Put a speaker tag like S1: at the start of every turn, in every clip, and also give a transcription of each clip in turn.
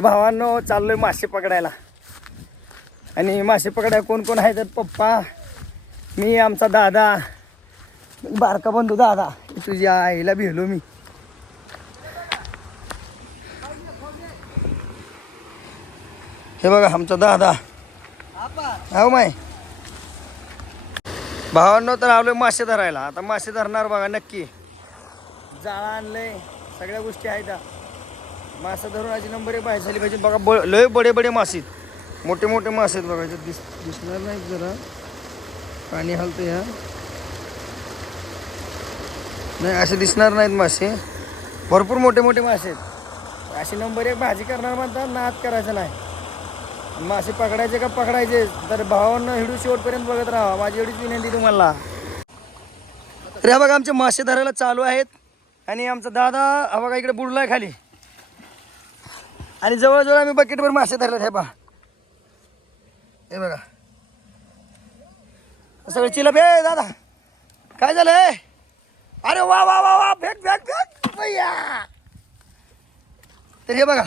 S1: तर भावांनो चाललोय मासे पकडायला. आणि मासे पकडायला कोण कोण आहे तर पप्पा मी आमचा दादा बारका बंधू दादा तुझ्या आईला भेलो मी. हे बघा आमचा दादा. हो माय. भावांनो तर आलोय मासे धरायला. आता मासे धरणार बघा नक्की. जाळा आणलंय. सगळ्या गोष्टी आहेत. मासे धरून आजी नंबर एक बाहेर झाली पाहिजे. बघा ब लय बडे बडे मासे आहेत. मोठे मोठे मासे आहेत बघा याच्यात दिस दिसणार नाहीत जरा. पाणी हलतं या नाही असे दिसणार नाहीत मासे. भरपूर मोठे मोठे मासे आहेत. अशी नंबर एक भाजी करणार म्हणतात नाद करायचं नाही. मासे पकडायचे का पकडायचे तर भावांना हिडू शेवटपर्यंत बघत राहा. माझी एवढीच विनंती तुम्हाला. तर बघा आमचे मासे धरायला चालू आहेत. आणि आमचा दादा हा बघा इकडे आहे खाली. आणि जवळजवळ आम्ही बकेटवर मासे धरलेत हे बघा हे बघा. सगळे चिलप हे दादा. काय झालंय अरे वा वा वा वा भेट भेट भेट भैया. तर हे बघा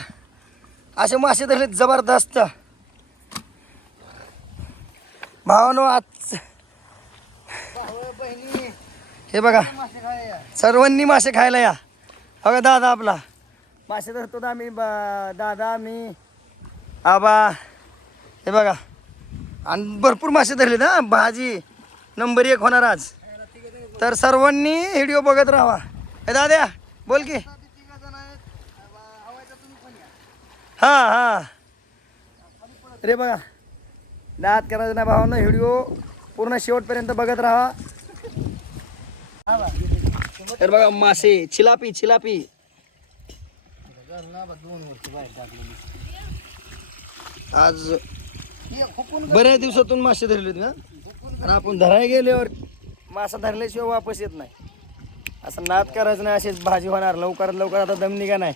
S1: असे मासे धरलेत जबरदस्त. भावानो आज हे बघा सर्वांनी मासे खायला या. बघा दादा आपला. मासे धरतो ना आम्ही ब- दादा मी आबा. हे बघा. आणि भरपूर मासे धरले ना भाजी नंबर एक होणार आज. तर सर्वांनी व्हिडिओ बघत राहा हे दाद्या बोल की. हां हां. रे बघा. दात करायचं ना भावानं व्हिडिओ पूर्ण शेवटपर्यंत बघत राहा. तर बघा मासे. चिलापी चिलापी. आज बऱ्याच दिवसातून मासे धरलेत ना? आणि आपण धरायला गेल्यावर मासा धरल्याशिवाय वापस येत नाही. असं नाद करायचं नाही अशीच भाजी होणार. लवकरात लवकर आता दम निघा नाही.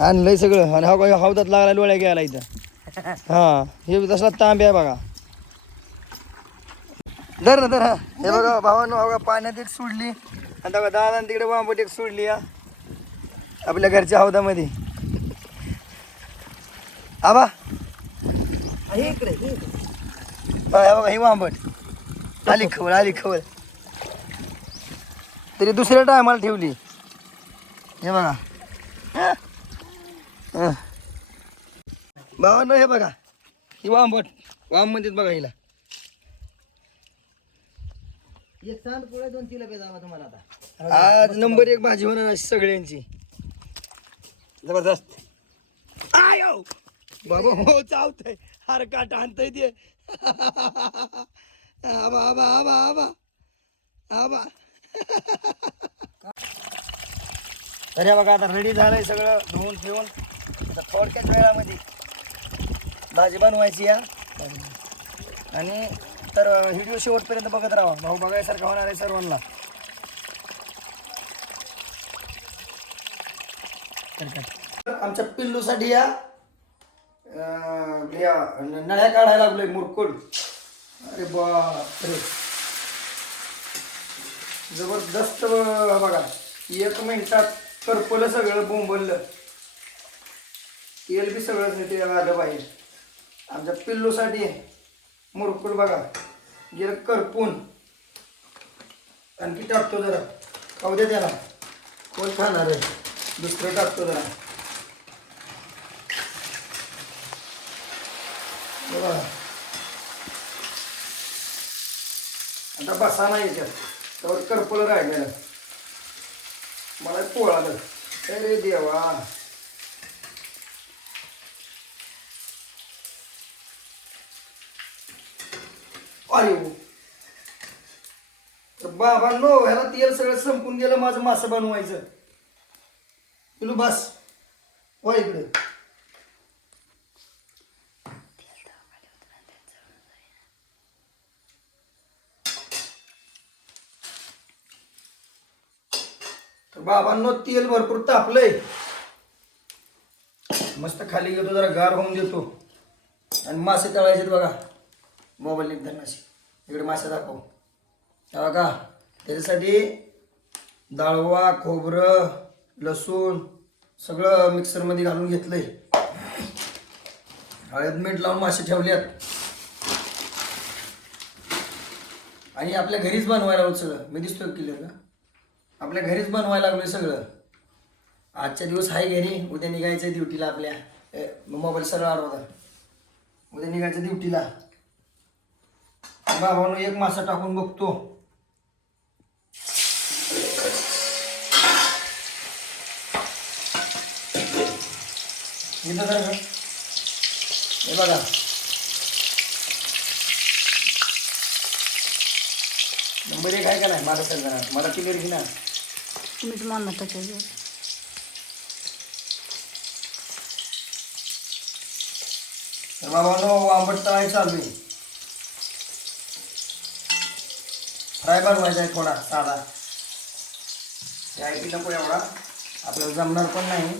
S1: आणलंय सगळं. आणि हा हौदात लागला डोळ्या गेला इथं. हा हे तसला तांबे आहे बघा. धर ना धर. हा हे बघा भावानं बघा पाण्यात एक सोडली. आणि बघा दादा तिकडे बांबट एक सोडली हा. आपल्या घरच्या हौदामध्ये. आबा. हे इकडे. बघा हे वांबट. आली खवळ आली खवळ. तरी दुसऱ्या टायमाला ठेवली. हे बघा. हं. भावानं हे बघा. ही वांबट. वाम म्हणतात बघा हिला.
S2: एक पोळ्या दोन तिला
S1: आज नंबर एक भाजी होणार अशी सगळ्यांची. जबरदस्त. आयो! बाबा हो चावतय. हार काट आणतय ते. आबा आबा आबा आबा. आबा. अरे बघा आता रेडी झालंय सगळं धुवून ठेवून आता थोडक्याच वेळामध्ये भाजी बनवायची या. आणि तर व्हिडिओ शेवटपर्यंत बघत राहा. भाऊ बघायसारखा होणार आहे सर्वांना. आमच्या पिल्लूसाठी या या नळ्या काढायला लागलोय मुरकुल. अरे बापरे. जबरदस्त बघा एक मिनिटात करपलं सगळं बोंबललं. तेल बी सगळंच नाही ते आलं पाहिजे आमच्या पिल्लूसाठी मुरकुल बघा गेलं करपून. आणखी टाकतो जरा. खाऊ दे त्याला. कोण खाणार आहे? दुसरं टाकतो जरा. आता बसा नाही याच्यात. त्यावर करपलं राहिलेलं. मला पोळालं अरे देवा. अरे हो. तर ह्याला तेल सगळं संपून गेलं माझं मासं बनवायचं. पिलू बस. वा इकडे. तर बाबांनो तेल भरपूर तापलंय. मस्त खाली घेतो जरा गार होऊन देतो. आणि मासे तळायचे बघा. मोबाईल एक इकडे मासे दाखव. हे बघा त्याच्यासाठी डाळवा खोबरं लसूण सगळं मिक्सरमध्ये घालून घेतलंय. हळद मीठ लावून मासे ठेवल्यात. आणि आपल्या घरीच बनवायला लागलो सगळं. मी दिसतोय क्लिअर का आपल्या घरीच बनवायला लागलोय सगळं. आजच्या दिवस आहे घरी. उद्या निघायचं ड्युटीला आपल्या. मोबाईल सरळ आडवता उद्या निघायचं ड्युटीला. बाबांनो एक मासा टाकून बघतो. जरा का? हे बघा. नंबर एक आहे का नाही? मला सांगा मला क्लिअर घे ना
S3: तुम्हीच म्हणत त्याच्यावर.
S1: तर बाबांनो आंबट तळाय चालू. आहे फ्राय बनवायचा आहे थोडा साधा. ते आय नको एवढा. आपल्याला जमणार पण नाही.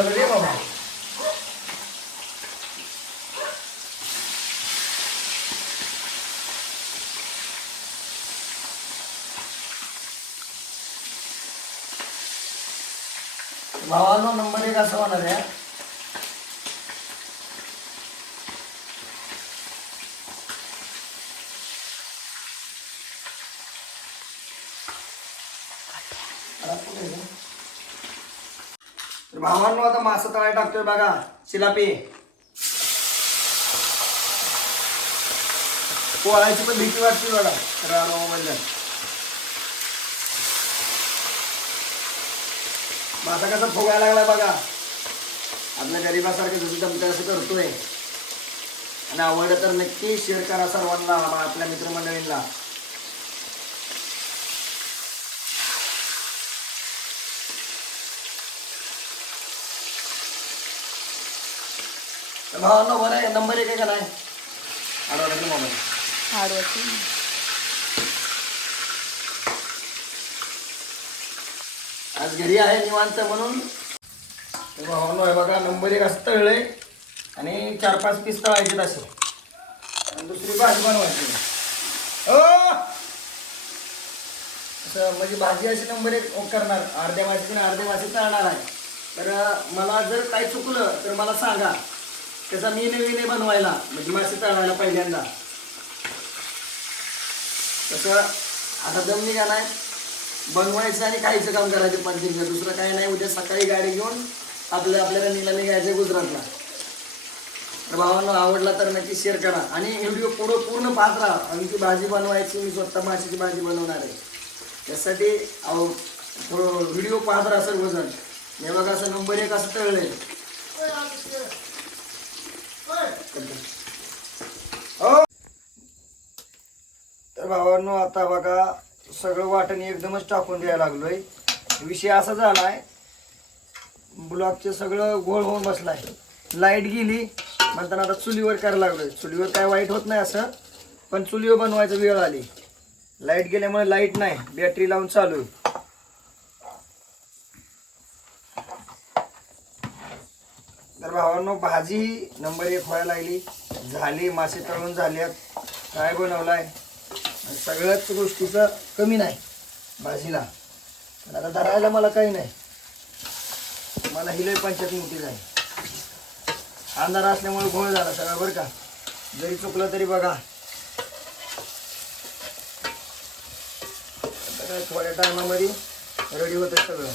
S1: पोळलं रे बाबा भावानो नंबर एक असं होणार आहे आता कुठे आहे? तर भावांनो आता मासा तळायला टाकतोय बघा. शिलापी. पोळायची पण भीती वाटते बघा. राव म्हणजे माझा कसा फुगायला लागला बघा. आपल्या गरीबासारखं जसं जमतं असं करतोय. आणि आवडलं तर नक्की शेअर करा सर्वांना आपल्या मित्रमंडळींना. तर भावांनो बरं आहे नंबर एक आहे का नाही? मोबाईल आज घरी आहे निवांत म्हणून. भावांनो हे बघा नंबर एक असं तळलंय आणि चार पाच पीस तळायचे असे. आणि दुसरी भाजी बनवायची. ओ! असं म्हणजे भाजी अशी नंबर एक करणार. अर्ध्या भाजी अर्ध्या भाजी तळणार आहे. तर मला जर काही चुकलं तर मला सांगा. त्याचा मी नवीन बनवायला म्हणजे मासे चढायला पहिल्यांदा. तसं आता दम निघा नाही बनवायचं आणि खायचं काम करायचं पंचिंगचं दुसरं काही नाही उद्या सकाळी गाडी घेऊन आपल्या आपल्याला रनिंगला निघायचं गुजरातला. तर भावांना आवडला तर नक्की शेअर करा. आणि व्हिडिओ पुढं पूर्ण पाहत राहा. आणि ती भाजी बनवायची मी स्वतः माशाची भाजी बनवणार आहे. त्यासाठी अहो थोडं व्हिडिओ पाहत राहा सर्वजण. हे बघा असं नंबर एक असं तळलंय. हो तर भावांनो आता बघा सगळं वाटण एकदमच टाकून द्यायला लागलोय. विषय असा झालाय ब्लॉकचे सगळं गोळ होऊन बसलाय. लाइट गेली म्हणताना आता चुलीवर करायला लागलोय. चुलीवर काय वाईट होत नाही असं पण चुलीवर बनवायचं वेळ आली. लाइट गेल्यामुळे लाइट नाही बॅटरी लावून चालू तर भावांनो भाजी नंबर एक व्हायला लागली. झाली मासे तळून झाल्यात काय बनवलाय? सगळ्याच गोष्टीचं कमी नाही भाजीला. पण आता धरायला मला काही नाही. मला हिलय पंचायत मोठी जाईल अंधार असल्यामुळे घोळ झाला सगळं बरं का. जरी चुकलं तरी बघा. थोड्या टायमामध्ये रेडी होतं सगळं.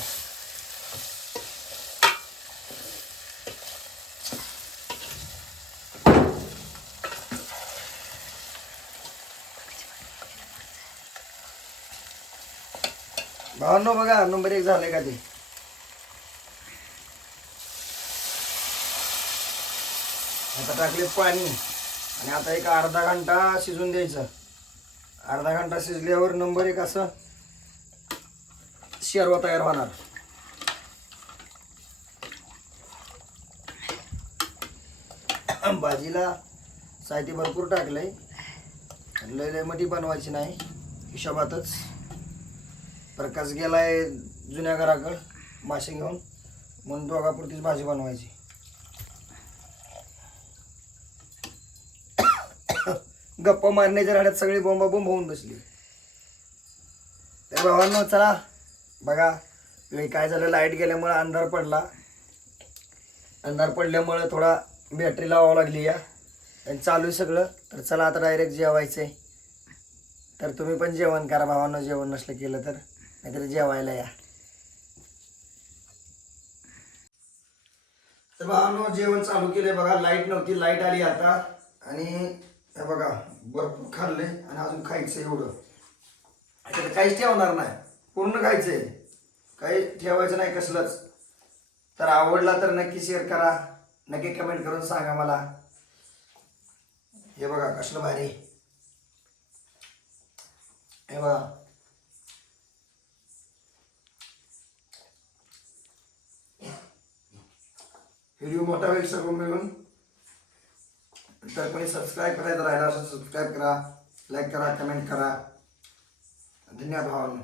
S1: भावांनो बघा नंबर एक झालंय का ते? आता टाकले पाणी. आणि आता एक अर्धा घंटा शिजून द्यायचं. अर्धा घंटा शिजल्यावर नंबर एक असं शेरवा तयार होणार. भाजीला साहित्य भरपूर टाकलंय. लय लय मठी बनवायची नाही. हिशोबातच. प्रकाश गेलाय जुन्या घराकडं मासे घेऊन. म्हणून दोघापुरतीच भाजी बनवायची. गप्पा मारण्याच्या राड्यात सगळी बोंबाबोंब होऊन बसली. तर भावांनो चला. बघा हे काय झालं? लाइट गेल्यामुळे अंधार पडला. अंधार पडल्यामुळे थोडा बॅटरी लावावं लागली या. आणि चालू आहे सगळं. तर चला आता डायरेक्ट जेवायचं आहे तर तुम्ही पण जेवण करा. भावांना जेवण नसलं केलं तर. नाहीतर जेवायला या. तर भावानो जेवण चालू केलंय बघा. लाइट नव्हती लाइट आली आता. आणि हे बघा भरपूर खाल्ले आणि अजून खायचं एवढं. आता काहीच ठेवणार नाही. पूर्ण खायचंय. काही ठेवायचं नाही कसलंच. तर आवडला तर नक्की शेअर करा. नक्की कमेंट करून सांगा मला. हे बघा कसलं भारी. हे बघा. व्हिडिओ मोठा होईल सर्व मिळून. तर कोणी सबस्क्राईब करायचं राहिला असं सबस्क्राईब करा लाईक करा कमेंट करा. धन्यवाद भावांनो.